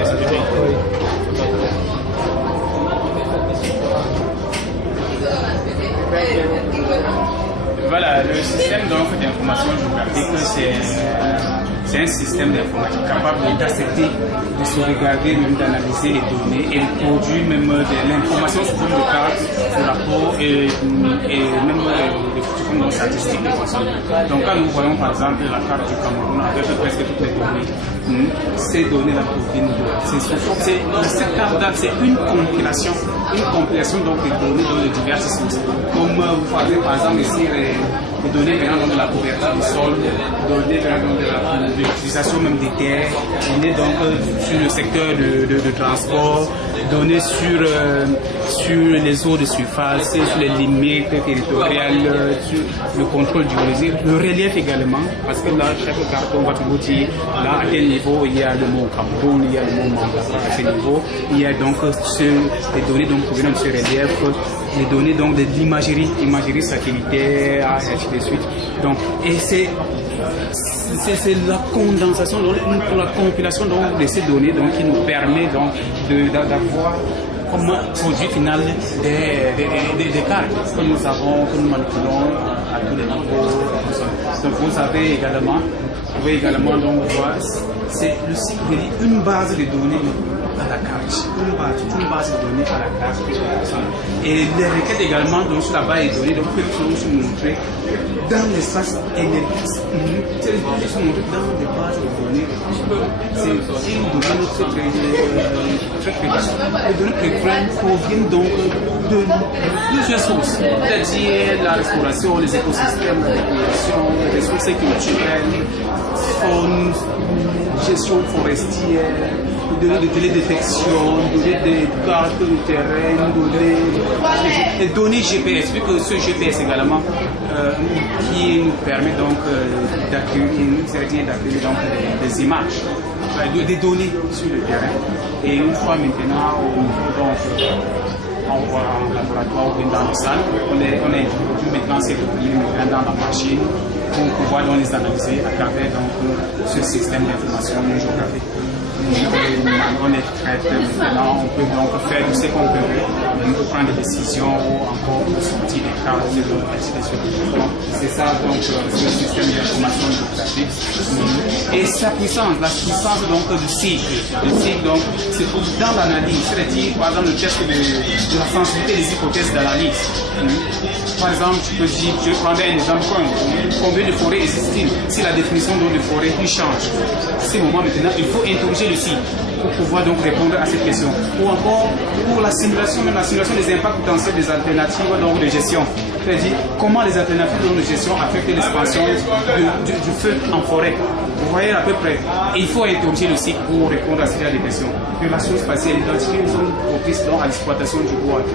expliquer. Voilà, le système d'information géographique, c'est un système d'informatique capable d'accepter, de sauvegarder, même d'analyser les données et de produire même de l'information sous forme de cartes, de rapports et même de statistiques de personnes. Donc quand nous voyons par exemple la carte du Cameroun avec presque toutes les données, ces données-là proviennent de cette carte-là, c'est une compilation donc des données de diverses sources. Comme vous voyez par exemple ici les données venant de la couverture du sol, données venant de l'utilisation même des terres, données donc sur le secteur de transport, données sur les eaux de surface, sur les limites territoriales, sur le contrôle du relief, le relief également, parce que là, chaque carte, on va toujours dire là à quel niveau il y a le mot Cameroun, il y a le mot Mangasa, à quel niveau, il y a donc les données donc provenant de ce relief, les données donc de l'imagerie satellitaire, et ainsi de suite. Donc, et c'est la condensation, la compilation donc, de ces données donc, qui nous permet donc d'avoir comme produit final des cartes que nous manipulons à tous les niveaux. Donc vous avez également, donc voir, c'est le site relie une base de données à la carte, une base de données à la carte. Et les requêtes également donc, sur la base de données, donc peuvent nous montrer dans l'espace énergétique, se montrer dans des bases de données. C'est une donnée très précise. Les données précises proviennent donc de plusieurs sources, c'est-à-dire la restauration, les écosystèmes, la population, les ressources culturelles, faune, gestion forestière, données de télédétection, données de cartes de terrain, des données GPS, vu que ce GPS également qui nous permet donc d'accueillir des images, des données sur le terrain. Et une fois maintenant au niveau donc en laboratoire ou dans la salle, on a introduit maintenant ces données dans la machine pour pouvoir donc les analyser à travers donc, ce système d'information géographique. On est traité maintenant, on peut donc faire ce qu'on peut, on peut prendre des décisions ou encore sortir des cartes, ainsi de suite. C'est ça donc ce système d'information géographique. Et sa puissance, la puissance donc du cycle. Le cycle donc c'est dans l'analyse, c'est-à-dire par exemple le test de la sensibilité des hypothèses d'analyse. Par exemple, je prendrai un exemple, combien de forêts existent-ils si la définition de forêt change. À ce moment maintenant, il faut interroger le cycle pour pouvoir donc répondre à cette question. Ou encore pour la simulation, même la simulation des impacts potentiels des alternatives donc, de gestion. C'est-à-dire comment les alternatives de gestion affectent l'expansion du feu en forêt. Vous voyez à peu près. Et il faut interroger le cycle pour répondre à ces questions. Relation spatiale, identifier une zone propice à l'exploitation du bois, vous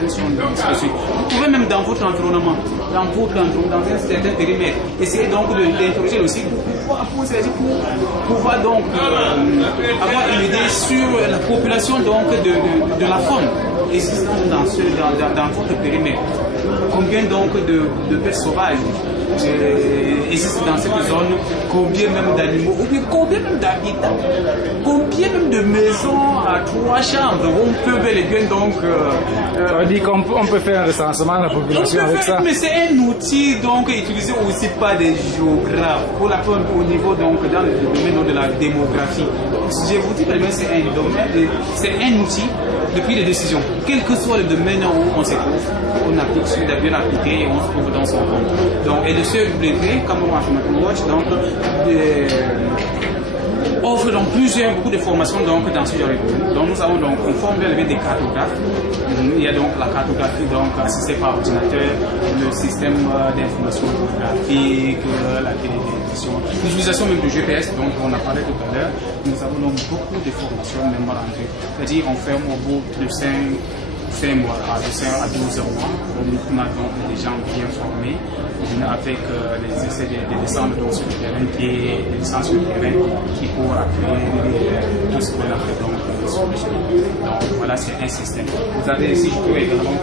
pouvez même dans votre environnement, dans un certain périmètre, essayer donc d'interroger le cycle pour pouvoir donc avoir une idée sur la population donc de la faune existante dans votre périmètre. Combien donc de bêtes sauvages existent dans cette zone, combien même d'animaux, ou bien combien même d'habitants, combien même de maisons à 3 chambres, on peut bel et bien donc... on dit qu'on peut faire un recensement de la population avec ça. Mais c'est un outil donc utilisé aussi par des géographes, pour la plupart au niveau donc dans le domaine de la démographie. Je vous dis que c'est un domaine, c'est un outil de prise de décision. Quel que soit le domaine où on se trouve, on applique celui de bien appliqué et on se trouve dans son compte. Donc, et le CEW, comme Mathematical Watch, donc, offre donc beaucoup de formations donc, dans ce genre de domaine. Donc, nous avons donc, on forme bien des cartographes. Il y a donc la cartographie donc, assistée par ordinateur, le système d'information géographique, la télévision, l'utilisation même du GPS, donc on a parlé tout à l'heure. Nous avons donc beaucoup de formations même rentrées. C'est-à-dire on fait au bout de 5 mois, de 5 à 12 mois. On a donc des gens bien formés avec les essais de descendre sur le terrain et les descentes sur le terrain qui pourront appuyer tout ce qu'on a fait donc sur le chemin. Donc voilà, c'est un système. Vous avez, si je peux également